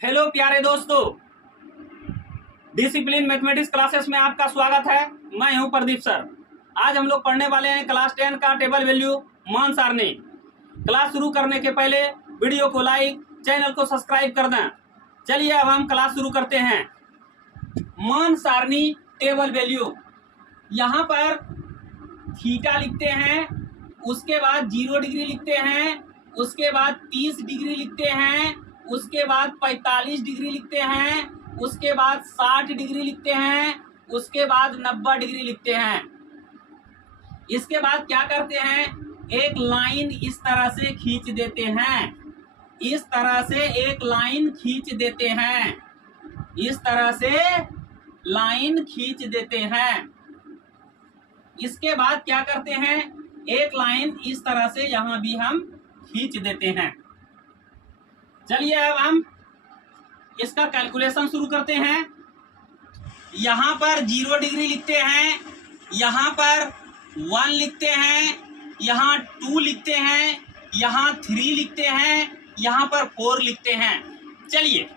Hello प्यारे दोस्तों, discipline mathematics classes में आपका स्वागत है। मैं हूं प्रदीप सर। आज हम लोग पढ़ने वाले हैं क्लास 10 का टेबल वैल्यू मान सारणी। क्लास शुरू करने के पहले वीडियो को लाइक, चैनल को सब्सक्राइब कर दें। चलिए अब हम क्लास शुरू करते हैं। मान सारणी टेबल वैल्यू, यहाँ पर थीटा लिखते हैं, उसके बाद 0 डिग्री लिखते हैं, उसके बाद 30 डिग्री लिखते हैं, उसके बाद 45 डिग्री लिखते हैं, उसके बाद 60 डिग्री लिखते हैं, उसके बाद 90 डिग्री लिखते हैं। इसके बाद क्या करते हैं, एक लाइन इस तरह से खींच देते हैं। इस तरह से एक लाइन खींच देते हैं। इस तरह से लाइन खींच देते हैं। इसके बाद क्या करते हैं, एक लाइन इस तरह से यहां भी हम खींच देते हैं। चलिए अब हम इसका कैलकुलेशन शुरू करते हैं। यहां पर 0 डिग्री लिखते हैं, यहां पर 1 लिखते हैं, यहां 2 लिखते हैं, यहां 3 लिखते हैं, यहां पर 4 लिखते हैं। चलिए,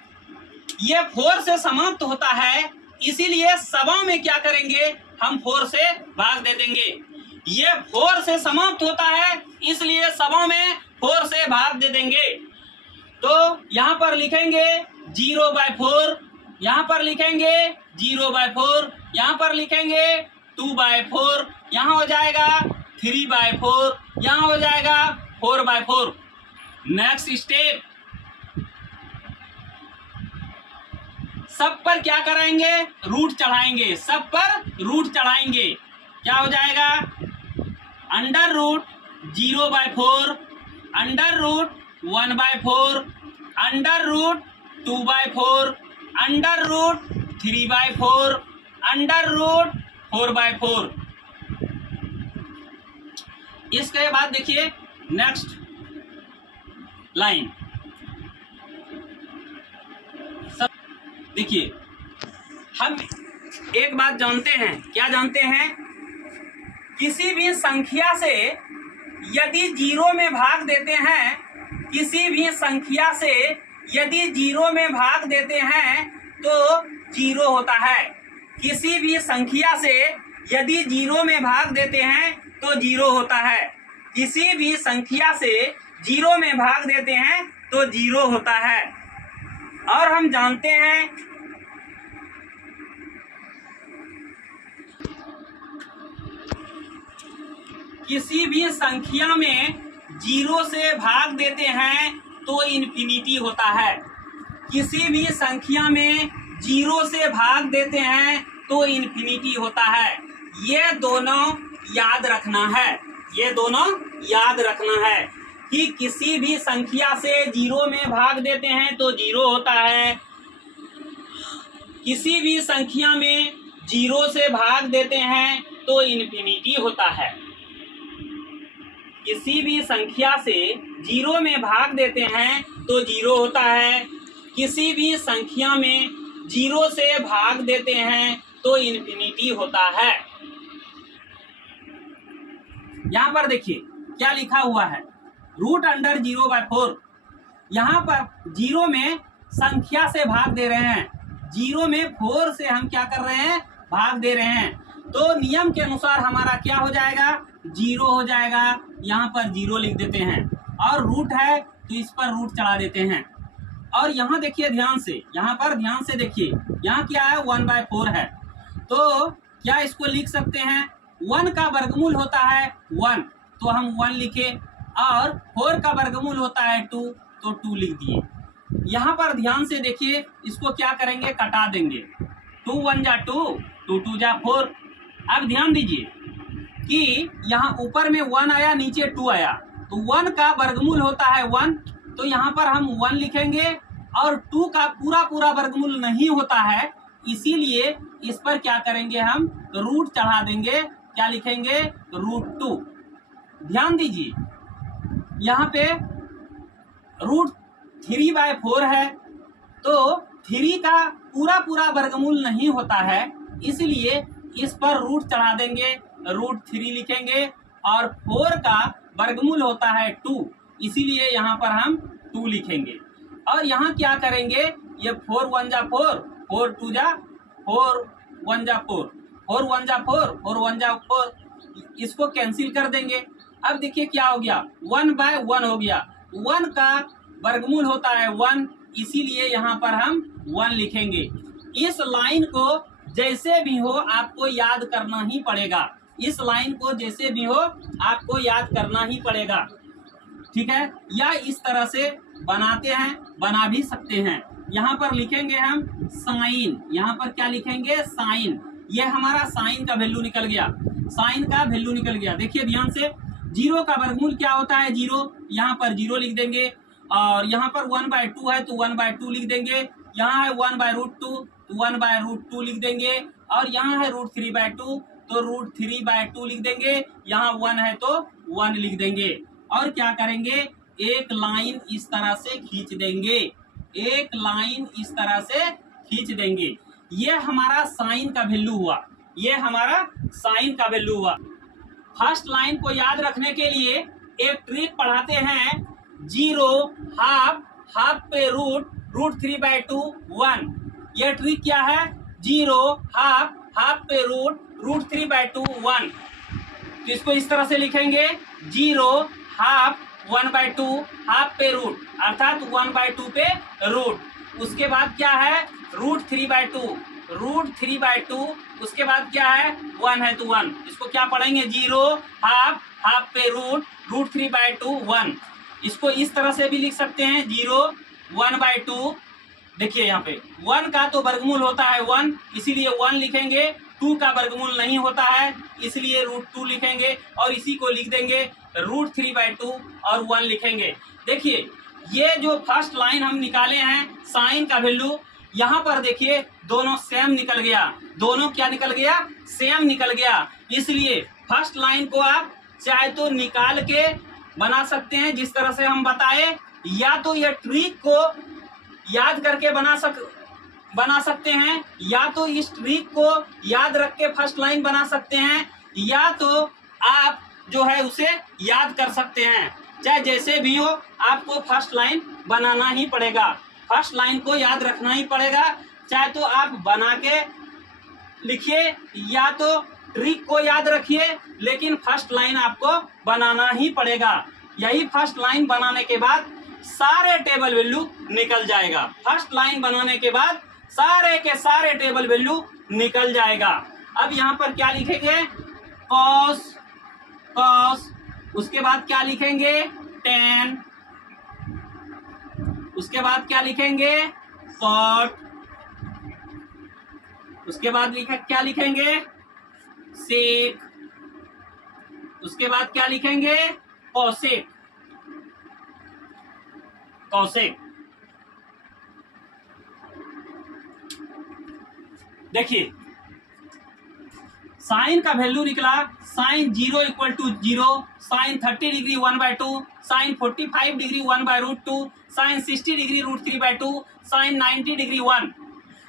ये 4 से समाप्त होता है, इसीलिए सबों में क्या करेंगे, हम 4 से भाग दे देंगे। ये 4 से समाप्त होता है, इसलिए सबों में 4 से भाग दे देंगे। तो यहां पर लिखेंगे 0/4, यहां पर लिखेंगे 0/4, यहां पर लिखेंगे 2/4, यहां हो जाएगा 3/4, यहां हो जाएगा 4/4। नेक्स्ट स्टेप, सब पर क्या कराएंगे, रूट चढ़ाएंगे। सब पर रूट चढ़ाएंगे। क्या हो जाएगा, √0/4, √1/4, √2/4, √3/4, √4/4। इसके बाद देखिए नेक्स्ट लाइन। सब देखिए, हम एक बात जानते हैं। क्या जानते हैं, किसी भी संख्या से यदि 0 में भाग देते हैं, किसी भी संख्या से यदि 0 में भाग देते हैं तो 0 होता है। किसी भी संख्या से यदि 0 में भाग देते हैं तो 0 होता है। किसी भी संख्या से 0 में भाग देते हैं तो 0 होता है। और हम जानते हैं किसी भी संख्या में 0 से भाग देते हैं तो इन्फिनिटी होता है। किसी भी संख्या में 0 से भाग देते हैं तो इन्फिनिटी होता है। ये दोनों याद रखना है। ये दोनों याद रखना है कि किसी भी संख्या से 0 में भाग देते हैं तो 0 होता है। किसी भी संख्या में 0 से भाग देते हैं तो इन्फिनिटी होता है। किसी भी संख्या से 0 में भाग देते हैं तो 0 होता है। किसी भी संख्या में 0 से भाग देते हैं तो इन्फिनिटी होता है। यहाँ पर देखिए क्या लिखा हुआ है, √0/4। यहाँ पर 0 में संख्या से भाग दे रहे हैं, 0 में 4 से हम क्या कर रहे हैं, भाग दे रहे हैं। तो नियम के अनुसार हमारा क्या हो जाएगा, 0 हो जाएगा। यहाँ पर 0 लिख देते हैं और रूट है तो इस पर रूट चढ़ा देते हैं। और यहाँ देखिए ध्यान से, यहाँ पर ध्यान से देखिए, यहाँ क्या है, 1/4 है। तो क्या इसको लिख सकते हैं, 1 का वर्गमूल होता है 1, तो हम 1 लिखे, और 4 का वर्गमूल होता है 2, तो 2 लिख दिए। यहाँ पर ध्यान से देखिए, इसको क्या करेंगे, कटा देंगे। 2 1 जा 2, 2 2 जा 4। अब ध्यान दीजिए कि यहाँ ऊपर में 1 आया, नीचे 2 आया, तो 1 का वर्गमूल होता है 1, तो यहाँ पर हम 1 लिखेंगे। और 2 का पूरा वर्गमूल नहीं होता है, इसीलिए इस पर क्या करेंगे, हम रूट चढ़ा देंगे। क्या लिखेंगे, √2। ध्यान दीजिए यहाँ पे √3/4 है, तो 3 का पूरा वर्गमूल नहीं होता है, इसलिए इस पर रूट चढ़ा देंगे, √3 लिखेंगे। और 4 का वर्गमूल होता है 2, इसीलिए यहाँ पर हम 2 लिखेंगे। और यहाँ क्या करेंगे, ये 4 1 जा 4, 4 2 जा 4, 1 जा 4, 4 1 जा 4, 4 1 जा 4, इसको कैंसिल कर देंगे। अब देखिए क्या हो गया, 1/1 हो गया। 1 का वर्गमूल होता है 1, इसीलिए यहाँ पर हम 1 लिखेंगे। इस लाइन को जैसे भी हो आपको याद करना ही पड़ेगा, इस लाइन को जैसे भी हो आपको याद करना ही पड़ेगा, ठीक है। या इस तरह से बनाते हैं, बना भी सकते हैं। यहाँ पर लिखेंगे हम साइन, यहाँ पर क्या लिखेंगे, साइन। ये हमारा साइन का वैल्यू निकल गया, साइन का वैल्यू निकल गया। देखिए ध्यान से, 0 का वर्गमूल क्या होता है 0, यहाँ पर 0 लिख देंगे। और यहाँ पर 1/2 है तो 1/2 लिख देंगे। यहाँ है 1/√2 तो 1/√2 लिख देंगे। और यहाँ है √3/2 तो √3/2 लिख देंगे। यहाँ 1 है तो 1 लिख देंगे। और क्या करेंगे, एक लाइन इस तरह से खींच देंगे, एक लाइन इस तरह से खींच देंगे। ये हमारा साइन का वैल्यू हुआ, ये हमारा साइन का वैल्यू हुआ। फर्स्ट लाइन को याद रखने के लिए एक ट्रिक पढ़ाते हैं, 0 हाफ, हाफ पे √3/2 1। ये ट्रिक क्या है, 0 हाफ, हाफ पे √3/2 1। तो इसको इस तरह से लिखेंगे, 0 हाफ 1/2, हाफ पे रूट अर्थात 1/2 पे रूट। उसके बाद क्या है, √3/2, √3/2। उसके बाद क्या है, 1 है तो 1। इसको क्या पढ़ेंगे, 0 हाफ, हाफ पे √3/2 1। इसको इस तरह से भी लिख सकते हैं, 0 1/2। देखिए यहाँ पे 1 का तो वर्गमूल होता है 1, इसीलिए 1 लिखेंगे। 2 का वर्गमूल नहीं होता है, इसलिए √2 लिखेंगे। और इसी को लिख देंगे √3/2 और 1 लिखेंगे। देखिए ये जो फर्स्ट लाइन हम निकाले हैं साइन का वैल्यू, यहाँ पर देखिए दोनों सेम निकल गया, दोनों क्या निकल गया, सेम निकल गया। इसलिए फर्स्ट लाइन को आप चाहे तो निकाल के बना सकते हैं जिस तरह से हम बताए, या तो ये ट्रिक को याद करके बना सकते हैं, या तो इस ट्रिक को याद रख के फर्स्ट लाइन बना सकते हैं, या तो आप जो है उसे याद कर सकते हैं। चाहे जैसे भी हो आपको फर्स्ट लाइन बनाना ही पड़ेगा, फर्स्ट लाइन को याद रखना ही पड़ेगा। चाहे तो आप बना के लिखिए या तो ट्रिक को याद रखिए, लेकिन फर्स्ट लाइन आपको बनाना ही पड़ेगा। यही फर्स्ट लाइन बनाने के बाद सारे टेबल वैल्यू निकल जाएगा, फर्स्ट लाइन बनाने के बाद सारे के सारे टेबल वैल्यू निकल जाएगा। अब यहाँ पर क्या लिखेंगे, कॉस, कॉस। उसके बाद क्या लिखेंगे, टेन। उसके बाद क्या लिखेंगे, कॉट। उसके बाद क्या लिखेंगे, सेक। उसके बाद क्या लिखेंगे, कॉसेक, कॉसेक। देखिए साइन का वैल्यू निकला, sine 0 = 0, sine 30 degree 1/2, sine 45 degree 1/√2, sine 60 degree √3/2, sine 90 degree 1।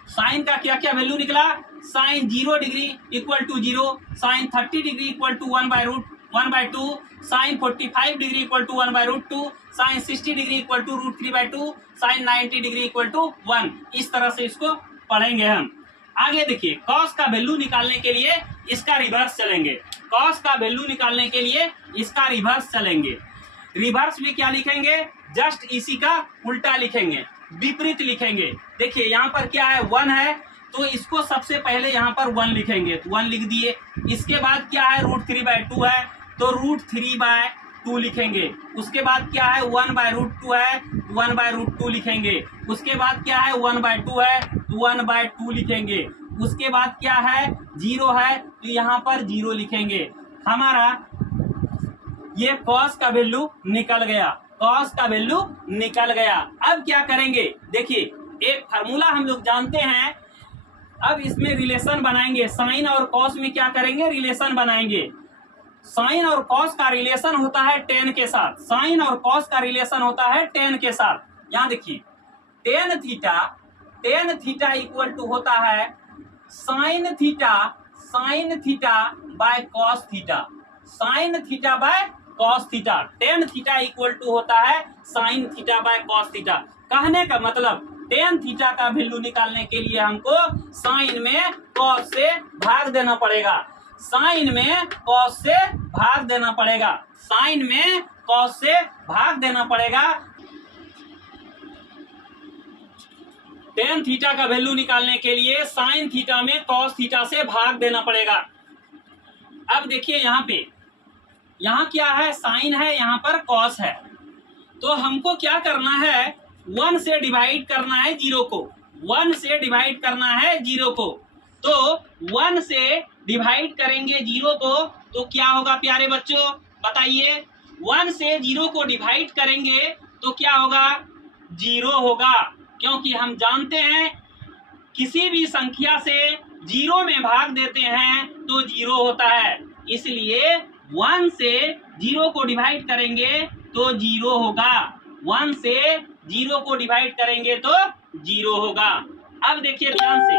Sine का क्या क्या वैल्यू निकला, sine 0 degree = 0, sine 30 degree = 1/2, sine 45 degree = 1/√2, sine 60 degree = √3/2, sine 90 degree = 1। इस तरह से इसको पढ़ेंगे हम। आगे देखिए, कॉस का वैल्यू निकालने के लिए इसका रिवर्स चलेंगे, कॉस का वैल्यू निकालने के लिए इसका रिवर्स चलेंगे। रिवर्स में क्या लिखेंगे, जस्ट इसी का उल्टा लिखेंगे, विपरीत लिखेंगे। देखिए यहाँ पर क्या है, 1 है तो इसको सबसे पहले यहाँ पर 1 लिखेंगे, तो 1 लिख दिए। इसके बाद क्या है, √3/2 है तो √3/2 लिखेंगे। उसके बाद क्या है, 1/√2 है, 1/√2 लिखेंगे। उसके बाद क्या है, 1/2 है तो 1/2 लिखेंगे। उसके बाद क्या है, 0 है तो यहाँ पर 0 लिखेंगे। हमारा ये कॉस का वैल्यू निकल गया, कॉस का वैल्यू निकल गया। अब क्या करेंगे, देखिए एक फार्मूला हम लोग जानते हैं, अब इसमें रिलेशन बनाएंगे। साइन और कॉस में क्या करेंगे, रिलेशन बनाएंगे। साइन और कॉस का रिलेशन होता है tan के साथ, साइन और कॉस का रिलेशन होता है tan के साथ। यहाँ देखिए tan थीटा इक्वल टू होता है sine theta by cos theta, sine theta by cos theta. tan theta equal to होता है sine theta by cos theta. कहने का मतलब टेन थीटा का वैल्यू निकालने के लिए हमको साइन में कॉस से भाग देना पड़ेगा। साइन में कॉस से भाग देना पड़ेगा। साइन में कॉस से भाग देना पड़ेगा। टेन थीटा का वैल्यू निकालने के लिए साइन थीटा में कॉस थीटा से भाग देना पड़ेगा। अब देखिए यहाँ क्या है, साइन है, यहाँ पर कॉस है। तो हमको क्या करना है, 1 से डिवाइड करना है 0 को। 1 से डिवाइड करना है 0 को। तो 1 से डिवाइड करेंगे 0 को तो क्या होगा प्यारे बच्चों, बताइए। 1 से 0 को डिवाइड करेंगे तो क्या होगा, 0 होगा। क्योंकि हम जानते हैं किसी भी संख्या से 0 में भाग देते हैं तो 0 होता है। इसलिए 1 से 0 को डिवाइड करेंगे तो 0 होगा। 1 से 0 को डिवाइड करेंगे तो 0 होगा। अब देखिए ध्यान से,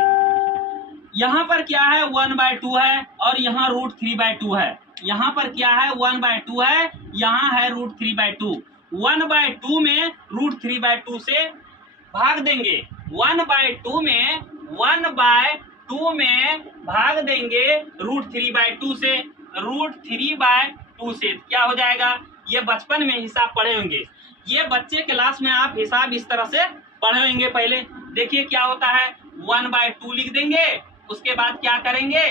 यहाँ पर क्या है, 1/2 है और यहाँ √3/2 है। यहाँ पर क्या है, 1/2 है, यहाँ है √3/2। 1/2 में √3/2 से भाग देंगे। 1/2 में 1/2 में भाग देंगे √3/2 से। √3/2 से क्या हो जाएगा, ये बचपन में हिसाब पढ़े होंगे। ये बच्चे क्लास में आप हिसाब इस तरह से पढ़े होंगे। पहले देखिए क्या होता है, 1/2 लिख देंगे। उसके बाद क्या करेंगे,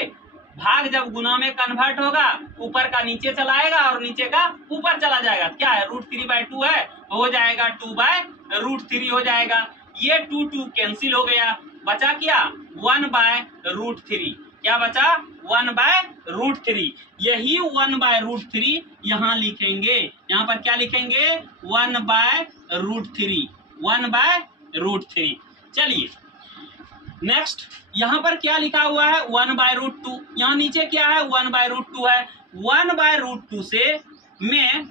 भाग जब गुना में कन्वर्ट होगा, ऊपर का नीचे चला आएगा और नीचे का ऊपर चला जाएगा। क्या है, √3/2 है, हो जाएगा 2/√3 हो जाएगा। ये 2 कैंसिल हो गया, बचा क्या, 1/√3। क्या बचा, 1/√3। यही 1/√3 यहाँ लिखेंगे। यहाँ पर क्या लिखेंगे, 1/√3। 1/√3। चलिए नेक्स्ट, यहाँ पर क्या लिखा हुआ है, 1/√2। यहाँ नीचे क्या है, 1/√2 है। 1/√2 से में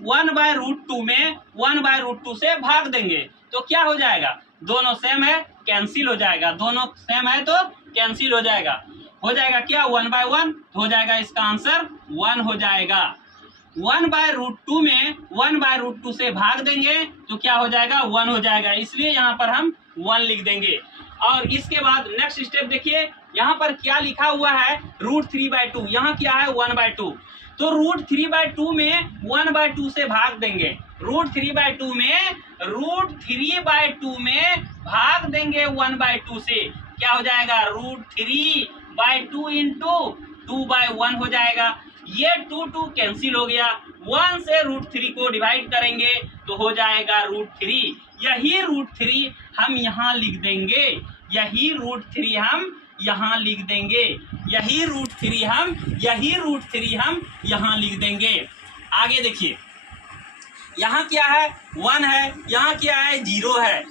1/√2 से भाग देंगे तो क्या हो जाएगा, दोनों सेम है, कैंसिल हो जाएगा। दोनों सेम है तो कैंसिल हो जाएगा। हो जाएगा क्या, 1/1 हो जाएगा। इसका आंसर 1 हो जाएगा। 1/√2 में 1/√2 से भाग देंगे तो क्या हो जाएगा, 1 हो जाएगा। इसलिए यहाँ पर हम 1 लिख देंगे। और इसके बाद नेक्स्ट स्टेप देखिए, यहाँ पर क्या लिखा हुआ है, √3/2। यहाँ क्या है, 1/2। तो √3/2 में 1/2 से भाग देंगे। √3/2 में भाग देंगे 1/2 से। क्या हो जाएगा, √3/2 इंटू 2/1 हो जाएगा। ये 2 कैंसिल हो गया। 1 से √3 को डिवाइड करेंगे तो हो जाएगा √3। यही √3 हम यहाँ लिख देंगे। यही √3 हम यहाँ लिख देंगे। यही √3 हम यहाँ लिख देंगे। आगे देखिए, यहाँ क्या है, 1 है, यहाँ क्या है, 0 है।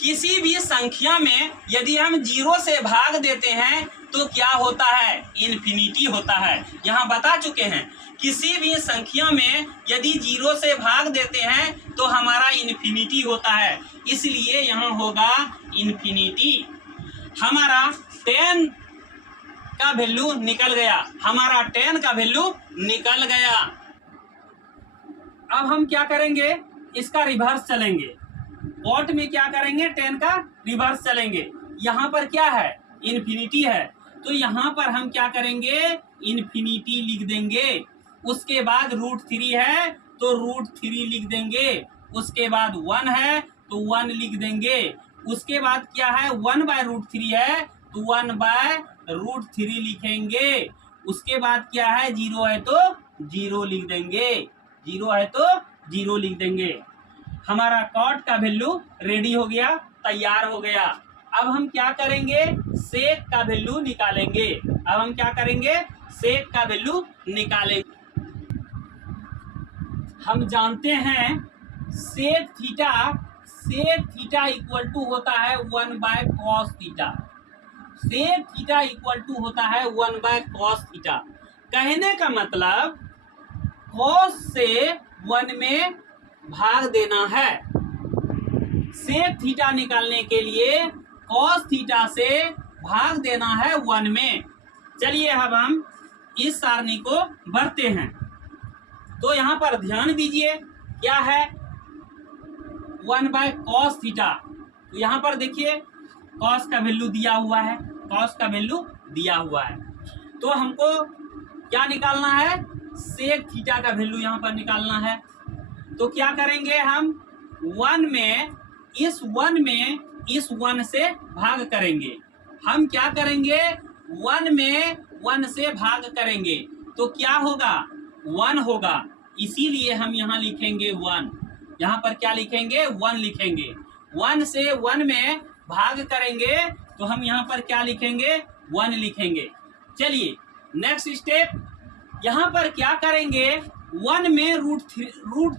किसी भी संख्या में यदि हम 0 से भाग देते हैं तो क्या होता है, इन्फिनिटी होता है। यहाँ बता चुके हैं, किसी भी संख्या में यदि 0 से भाग देते हैं तो हमारा इन्फिनिटी होता है। इसलिए यहाँ होगा इन्फिनिटी। हमारा 10 का वैल्यू निकल गया। हमारा 10 का वैल्यू निकल गया। अब हम क्या करेंगे, इसका रिवर्स चलेंगे। कॉट में क्या करेंगे, 10 का रिवर्स चलेंगे। यहाँ पर क्या है, इन्फिनिटी है, तो यहाँ पर हम क्या करेंगे, इन्फिनिटी लिख देंगे। उसके बाद √3 है तो √3 लिख देंगे। उसके बाद 1 है तो 1 लिख देंगे। उसके बाद क्या है, 1/√3 है तो 1/√3 लिखेंगे। उसके बाद क्या है, 0 है तो 0 लिख देंगे। 0 है तो 0 लिख देंगे। हमारा कॉट का वैल्यू रेडी हो गया, तैयार हो गया। अब हम क्या करेंगे, सेक का वैल्यू निकालेंगे। अब हम क्या करेंगे, सेक का वैल्यू निकालेंगे। हम जानते हैं सेक थीटा इक्वल टू होता है 1/cos theta. Sec theta equal to होता है 1/cos थीटा। कहने का मतलब cos से 1 में भाग देना है। सेक थीटा निकालने के लिए cos थीटा से भाग देना है 1 में। चलिए अब हम इस सारणी को भरते हैं। तो यहाँ पर ध्यान दीजिए, क्या है, 1/cos थीटा। तो यहाँ पर देखिए कॉस का वैल्यू दिया हुआ है, कॉस का वैल्यू दिया हुआ है। तो हमको क्या निकालना है, सेक थीटा का वैल्यू यहाँ पर निकालना है। तो क्या करेंगे हम, वन में इस वन से भाग करेंगे। हम क्या करेंगे, वन में वन से भाग करेंगे तो क्या होगा, वन होगा। इसीलिए हम यहाँ लिखेंगे वन, यहाँ पर क्या लिखेंगे, वन लिखेंगे। वन से वन में भाग करेंगे तो हम यहाँ पर क्या लिखेंगे, वन लिखेंगे। चलिए नेक्स्ट स्टेप, यहाँ पर क्या करेंगे, वन में रूट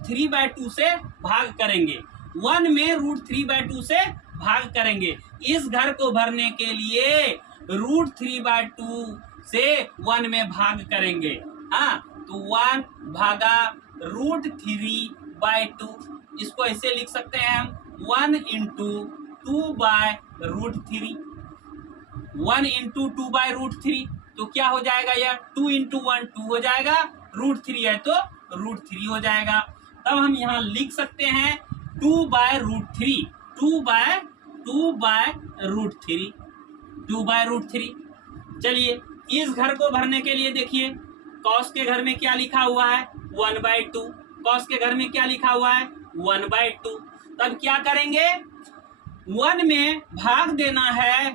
थ्री बाय टू से भाग करेंगे। वन में रूट थ्री बाय टू से भाग करेंगे। इस घर को भरने के लिए रूट थ्री बाय टू से वन में भाग करेंगे। हाँ, तो वन भागा रूट थ्री बाय टू, इसको ऐसे लिख सकते हैं हम, one into two by root three, one into two by root three. तो क्या हो जाएगा, यह टू इंटू वन टू हो जाएगा, रूट थ्री है तो रूट थ्री हो जाएगा। तब हम यहाँ लिख सकते हैं two by root three, two by root three, two by root three. चलिए इस घर को भरने के लिए देखिए, कॉस के घर में क्या लिखा हुआ है, वन बाय टू। कॉस के घर में क्या लिखा हुआ है, वन बाय टू। तब क्या करेंगे, वन में भाग देना है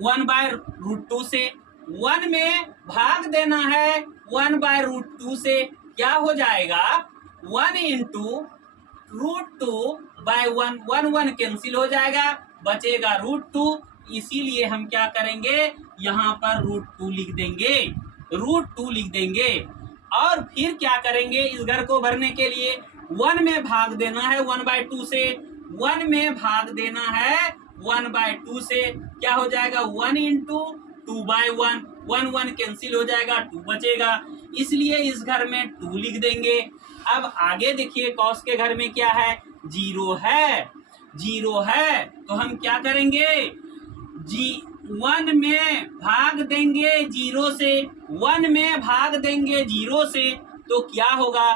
वन बाय रूट टू से, वन में भाग देना है वन बाय रूट टू से। क्या हो जाएगा, one into root two by one, one one cancel हो जाएगा, बचेगा रूट टू। इसीलिए हम क्या करेंगे, यहाँ पर रूट टू लिख देंगे, रूट टू लिख देंगे। और फिर क्या करेंगे, इस घर को भरने के लिए वन में भाग देना है वन बाय टू से, वन में भाग देना है वन बाय टू से। क्या हो जाएगा, one into two by one, one one cancel हो जाएगा, टू बचेगा। इसलिए इस घर में टू लिख देंगे। अब आगे देखिए, कॉस के घर में क्या है, जीरो है, जीरो है। तो हम क्या करेंगे, वन में भाग देंगे जीरो से, वन में भाग देंगे जीरो से। तो क्या होगा,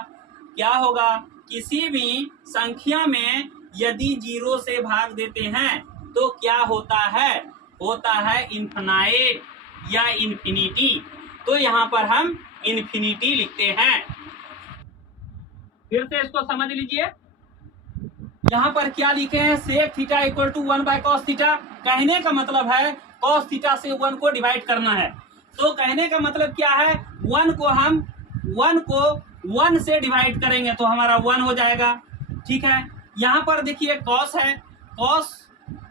क्या होगा, किसी भी संख्या में यदि जीरो से भाग देते हैं तो क्या होता है, होता है इन्फिनाइट या इन्फिनिटी। तो यहाँ पर हम इन्फिनिटी लिखते हैं। फिर से इसको समझ लीजिए, यहाँ पर क्या लिखे हैं, sec theta equal to one by cos theta. कहने का मतलब है कॉस थीटा से वन को डिवाइड करना है। तो कहने का मतलब क्या है, वन को वन से डिवाइड करेंगे तो हमारा वन हो जाएगा। ठीक है, यहाँ पर देखिए कॉस है, कॉस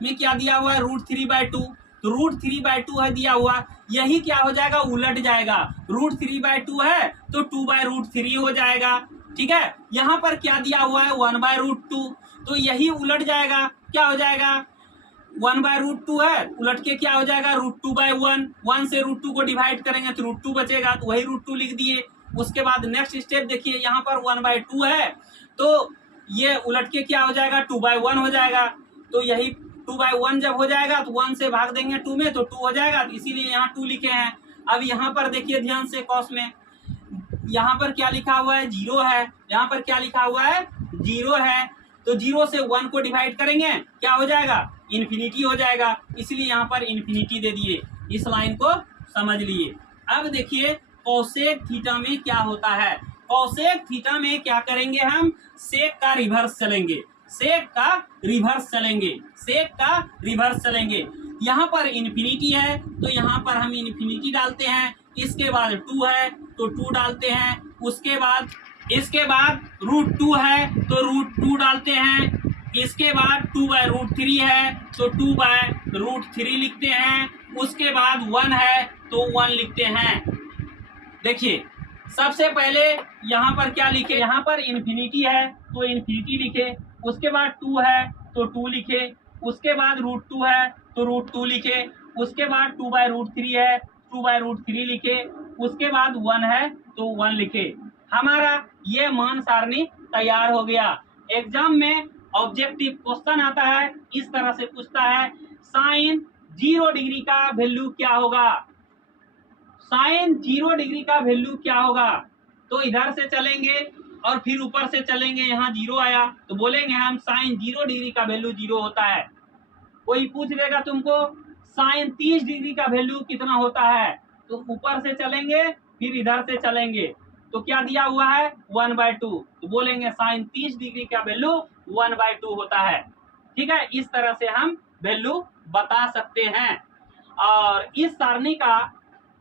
में क्या दिया हुआ है, रूट थ्री बाय टू। तो रूट थ्री बाय टू है दिया हुआ, यही क्या हो जाएगा, उलट जाएगा। रूट थ्री बाय टू है तो टू बाय रूट थ्री हो जाएगा। ठीक है, यहाँ पर क्या दिया हुआ है, वन बाय रूट टू, तो यही उलट जाएगा। क्या हो जाएगा, वन बाय रूट टू है, उलट के क्या हो जाएगा, root two by one. One से रूट टू को डिवाइड करेंगे तो रूट टू बचेगा, तो वही रूट टू लिख दिए। उसके बाद नेक्स्ट स्टेप देखिए, यहाँ पर वन बाय टू है तो ये उलट के क्या हो जाएगा, टू बाय वन हो जाएगा। तो यही टू बाय वन जब हो जाएगा तो वन से भाग देंगे टू में तो टू हो जाएगा, तो इसीलिए यहाँ टू लिखे हैं। अब यहाँ पर देखिए ध्यान से, कॉस में यहाँ पर क्या लिखा हुआ है, जीरो है। यहाँ पर क्या लिखा हुआ है, जीरो है। तो जीरो से वन को डिवाइड करेंगे क्या हो जाएगा, इन्फिनिटी हो जाएगा। इसलिए यहाँ पर इन्फिनिटी दे दिए। इस लाइन को समझ लिए। अब देखिए कोसेक थीटा में क्या होता है। कोसेक थीटा में क्या करेंगे, हम सेक का रिवर्स चलेंगे, सेक का रिवर्स चलेंगे, सेक का रिवर्स चलेंगे। यहाँ पर इन्फिनिटी है तो यहाँ पर हम इन्फिनिटी डालते हैं। इसके बाद टू है तो टू डालते हैं। उसके बाद इसके बाद रूट टू है तो रूट टू डालते हैं। इसके बाद टू बाय रूट थ्री है तो टू बाय रूट थ्री लिखते हैं। उसके बाद वन है तो वन लिखते हैं। देखिए सबसे पहले यहाँ पर क्या लिखे, यहाँ पर इन्फिनिटी है तो इन्फिनिटी लिखे। उसके बाद टू है तो टू लिखे। उसके बाद रूट टू है तो रूट टू लिखे। उसके बाद टू बाय रूट थ्री है, टू बाय रूट थ्री लिखे। उसके बाद वन है तो वन लिखे। हमारा ये मान सारणी तैयार हो गया। एग्जाम में ऑब्जेक्टिव क्वेश्चन आता है, इस तरह से पूछता है, साइन 0 डिग्री का वैल्यू क्या होगा, साइन 0 डिग्री का वैल्यू क्या होगा। तो इधर से चलेंगे और फिर ऊपर से चलेंगे, यहाँ जीरो आया तो बोलेंगे हम साइन 0 डिग्री का वैल्यू 0 होता है। कोई पूछ देगा तुमको साइन 30 डिग्री का वैल्यू कितना होता है, तो ऊपर से चलेंगे फिर इधर से चलेंगे, तो क्या दिया हुआ है 1/2, तो बोलेंगे साइन 30 डिग्री का वैल्यू 1/2 होता है। ठीक है, इस तरह से हम वैल्यू बता सकते हैं। और इस सारणी का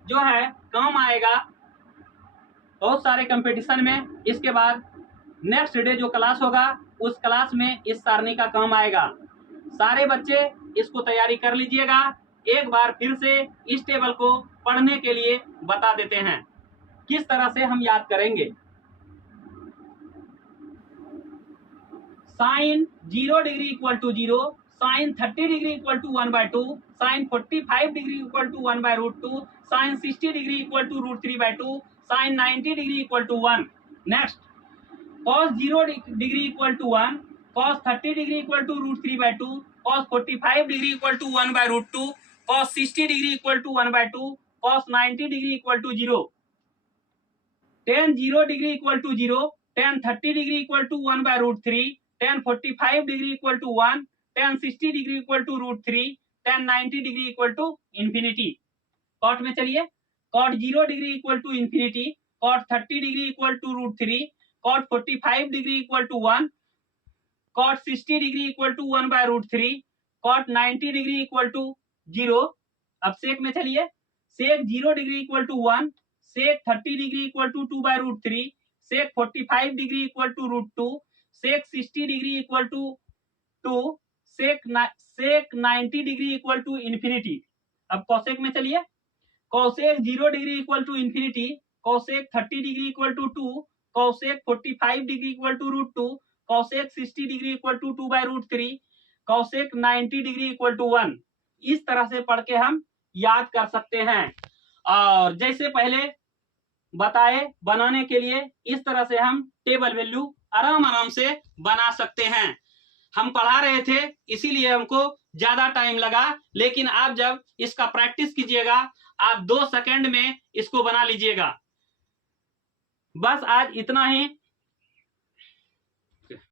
जो है काम आएगा बहुत सारे कंपटीशन में। इसके बाद नेक्स्ट डे जो क्लास होगा उस क्लास में इस सारणी का काम आएगा। सारे बच्चे इसको तैयारी कर लीजिएगा। एक बार फिर से इस टेबल को पढ़ने के लिए बता देते हैं किस तरह से हम याद करेंगे। Sine 0 degree equal to 0, sine 30 degree equal to 1/2, sine 45 degree equal to 1/√2, sine 60 degree equal to √3/2, sine 90 degree equal to 1। Next cos 0 degree equal to 1, cos 30 degree equal to √3/2, cos 45 degree equal to 1/√2, cos 60 degree equal to 1/2, cos 90 degree equal to 0, tan 0 degree equal to 0, tan 30 degree equal to 1/√3, tan 45 degree equal to 1, tan 60 degree equal to √3, tan 90 degree equal to infinity. Cot में चलिए, cot 0 degree equal to infinity, cot 30 degree equal to √3, cot 45 degree equal to 1, cot 60 degree equal to 1/√3, cot 90 degree equal to 0। अब sec में चलिए, sec 0 degree equal to 1, sec 30 degree equal to 2/√3, sec 45 degree equal to √2, sec 60 degree equal to 2, sec 90 degree equal to infinity. अब cosec में चलिए, cosec 0 degree equal to infinity, cosec 30 degree equal to 2, cosec 45 degree equal to √2, cosec 60 degree equal to 2/√3, cosec 90 degree equal to 1। इस तरह से पढ़ के हम याद कर सकते हैं। और जैसे पहले बताए, बनाने के लिए इस तरह से हम टेबल वैल्यू आराम से बना सकते हैं। हम पढ़ा रहे थे इसीलिए हमको ज्यादा टाइम लगा, लेकिन आप जब इसका प्रैक्टिस कीजिएगा आप 2 सेकंड में इसको बना लीजिएगा। बस आज इतना ही।